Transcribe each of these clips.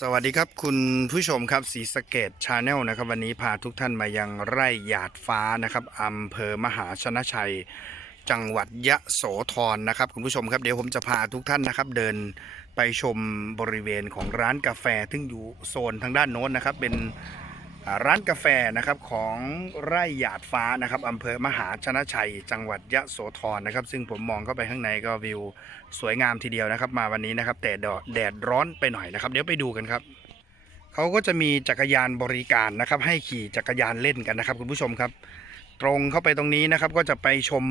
สวัสดีครับคุณผู้ชมครับสีสเกตชาแนลนะครับ วันนี้พาทุกท่านมายังไร่หยาดฟ้านะครับอำเภอมหาชนะชัย จังหวัดยะโสธรนะครับ คุณผู้ชมครับเดี๋ยวผมจะพาทุกท่านนะครับ เดินไปชมบริเวณของร้านกาแฟซึ่งอยู่โซนทางด้านโน้นนะครับ เป็น ร้านกาแฟนะครับของไร่หยาดฟ้านะครับอำเภอมหาชนะชัย จังหวัดยะโสธรนะครับ ซึ่งผมมองเข้าไปข้างในก็วิวสวยงามทีเดียวนะครับ มาวันนี้นะครับแต่ดอแดดร้อนไปหน่อยนะครับ เดี๋ยวไปดูกันครับเขาก็จะมีจักรยานบริการนะครับ ให้ขี่จักรยานเล่นกันนะครับ คุณผู้ชมครับ ตรงเข้าไปตรงนี้นะครับ ก็จะไปชม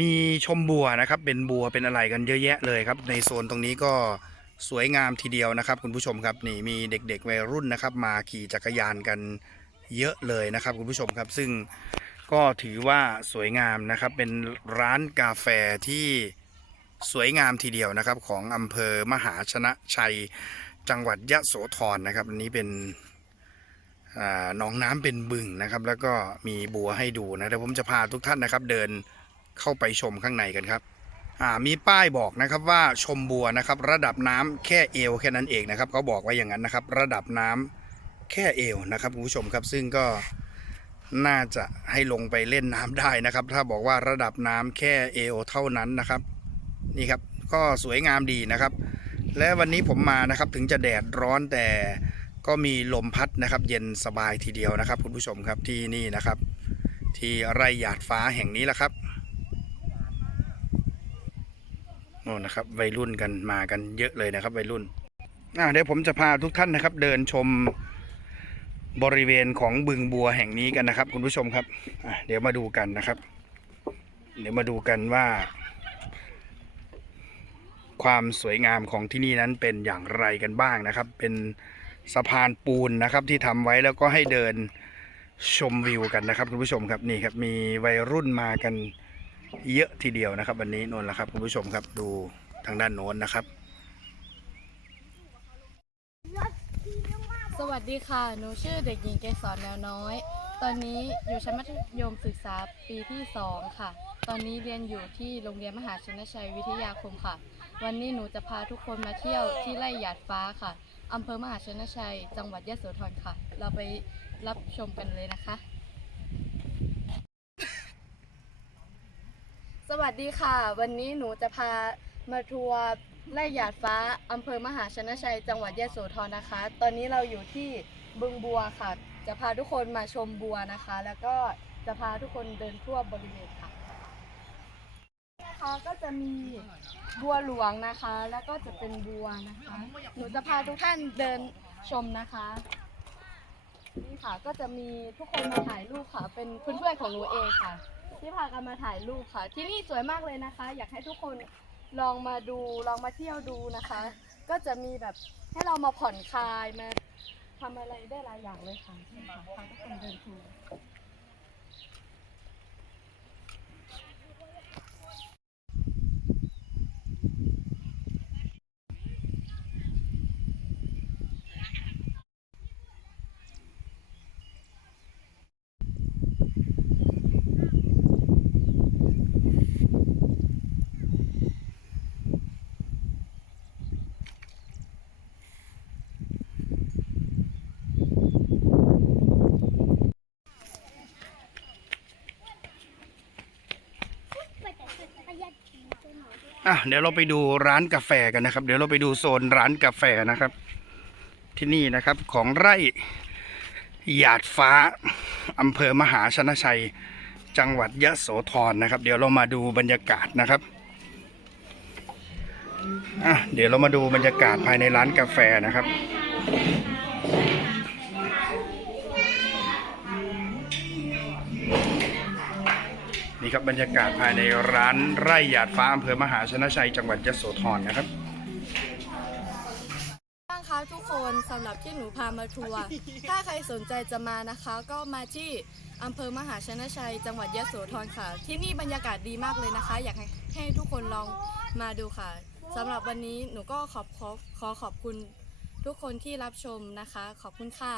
มีชมบัวนะครับ เป็นบัวเป็นอะไรกันเยอะแยะเลยครับ ในโซนตรงนี้ก็ สวยงามทีเดียวนะครับ คุณผู้ชมครับนี่มีเด็กๆวัยรุ่นนะครับ มาขี่จักรยานกันเยอะเลยนะครับ คุณผู้ชมครับ ซึ่งก็ถือว่าสวยงามนะครับ เป็นร้านกาแฟที่สวยงามทีเดียวนะครับ ของอำเภอมหาชนะชัยจังหวัดยะโสธรนะครับ อันนี้เป็นอ่าหนองน้ำเป็นบึงนะครับ แล้วก็มีบัวให้ดูนะเดี๋ยวผมจะพาทุกท่านนะครับ เดินเข้าไปชมข้างในกันครับ มีป้ายบอกนะครับว่าชมบัวนะครับ ระดับน้ำแค่เอวแค่นั้นเองนะครับเขาบอกไว้อย่างนั้นนะครับ ระดับน้ำแค่เอวนะครับคุณผู้ชมครับซึ่งก็น่าจะให้ลงไปเล่นน้ำได้นะครับ ถ้าบอกว่าระดับน้ำแค่เอวเท่านั้นนะครับนี่ครับก็สวยงามดีนะครับ และวันนี้ผมมานะครับถึงจะแดดร้อนแต่ก็มีลมพัดนะครับ เย็นสบายทีเดียวนะครับ คุณผู้ชมครับที่นี่นะครับ ที่ไร่หยาดฟ้าแห่งนี้แหละครับโน่นนะครับ วัยรุ่นกันมากันเยอะเลยนะครับ วัยรุ่นอะเดี๋ยวผมจะพาทุกท่านนะครับ เดินชมบริเวณของบึงบัวแห่งนี้กันนะครับ คุณผู้ชมครับอะเดี๋ยวมาดูกันนะครับ เดี๋ยวมาดูกันว่า ความสวยงามของที่นี่นั้นเป็นอย่างไรกันบ้างนะครับ เป็นสะพานปูนนะครับที่ทำไว้แล้วก็ให้เดินชมวิวกันนะครับ คุณผู้ชมครับนี่ครับมีวัยรุ่นมากัน เยอะทีเดียวนะครับ วันนี้นนแหละครับคุณผู้ชมครับดูทางด้านโน้นนะครับ สวัสดีค่ะ หนูชื่อเด็กหญิงเกษรแนวน้อย ตอนนี้อยู่ชั้นมัธยมศึกษาปีที่ 2 ค่ะ ตอนนี้เรียนอยู่ที่โรงเรียนมหาชนชัยวิทยาคมค่ะ วันนี้หนูจะพาทุกคนมาเที่ยวที่ไร่หยาดฟ้าค่ะอำเภอมหาชนชัย จังหวัดยะโสธรค่ะ เราไปรับชมกันเลยนะคะ สวัสดีค่ะ วันนี้หนูจะพามาทัวร์ไร่หยาดฟ้าอำเภอมหาชนชัย จังหวัดยะโสธรนะคะ ตอนนี้เราอยู่ที่บึงบัวค่ะ จะพาทุกคนมาชมบัวนะคะ แล้วก็จะพาทุกคนเดินทั่วบริเวณค่ะนะคะก็จะมีบัวหลวงนะคะ แล้วก็จะเป็นบัวนะคะ หนูจะพาทุกท่านเดินชมนะคะนี่ค่ะก็จะมีทุกคนมาถ่ายรูปค่ะ เป็นเพื่อนๆของหนูเองค่ะ ที่พากันมาถ่ายรูปค่ะ ที่นี่สวยมากเลยนะคะ อยากให้ทุกคนลองมาดูลองมาเที่ยวดูนะคะ ก็จะมีแบบให้เรามาผ่อนคลายมาทำอะไรได้หลายอย่างเลยค่ะนี่ค่ะพาทุกคนเดินทัวร์ อะเดี๋ยวเราไปดูร้านกาแฟกันนะครับ เดี๋ยวเราไปดูโซนร้านกาแฟนะครับ ที่นี่นะครับของไร่หยาดฟ้าอำเภอมหาชนะชัย จังหวัดยะโสธรนะครับ เดี๋ยวเรามาดูบรรยากาศนะครับอะเดี๋ยวเรามาดูบรรยากาศภายในร้านกาแฟนะครับ นี่ครับบรรยากาศภายในร้านไร่หยาดฟ้าอำเภอมหาชนะชัยจังหวัดยะโสธรนะครับบ้างคะทุกคนสำหรับที่หนูพามาทัวร์ถ้าใครสนใจจะมานะคะ ก็มาที่อำเภอมหาชนะชัย จังหวัดยะโสธรค่ะ ที่นี่บรรยากาศดีมากเลยนะคะ อยากให้ให้ทุกคนลองมาดูค่ะสำหรับวันนี้หนูก็ขอบขอขอขอบคุณทุกคนที่รับชมนะคะ ขอบคุณค่ะ